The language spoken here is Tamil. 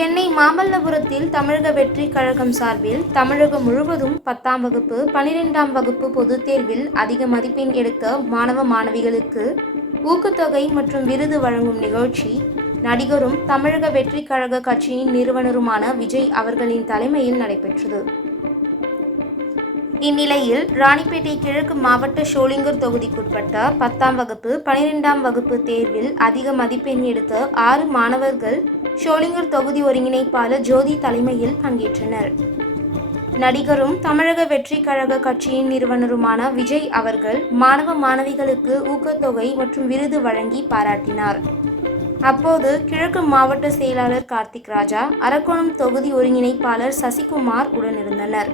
சென்னை மாமல்லபுரத்தில் தமிழக வெற்றிக் கழகம் சார்பில் தமிழகம் முழுவதும் 10ஆம் வகுப்பு 12ஆம் வகுப்பு பொதுத் தேர்வில் அதிக மதிப்பெண் எடுத்த மாணவ மாணவிகளுக்கு ஊக்கத்தொகை மற்றும் விருது வழங்கும் நிகழ்ச்சி நடிகரும் தமிழக வெற்றிக் கழக கட்சியின் நிறுவனருமான விஜய் அவர்களின் தலைமையில் நடைபெற்றது. இந்நிலையில் ராணிப்பேட்டை கிழக்கு மாவட்ட ஷோலிங்கர் தொகுதிக்குட்பட்ட 10ஆம் வகுப்பு 12ஆம் வகுப்பு தேர்வில் அதிக மதிப்பெண் எடுத்த 6 மாணவர்கள் ஷோலிங்கர் தொகுதி ஒருங்கிணைப்பாளர் ஜோதி தலைமையில் பங்கேற்றனர். நடிகரும் தமிழக வெற்றிக் கழக கட்சியின் நிறுவனருமான விஜய் அவர்கள் மாணவ மாணவிகளுக்கு ஊக்கத்தொகை மற்றும் விருது வழங்கி பாராட்டினார். அப்போது கிழக்கு மாவட்ட செயலாளர் கார்த்திக் ராஜா, அரக்கோணம் தொகுதி ஒருங்கிணைப்பாளர் சசிகுமார் உடனிருந்தனர்.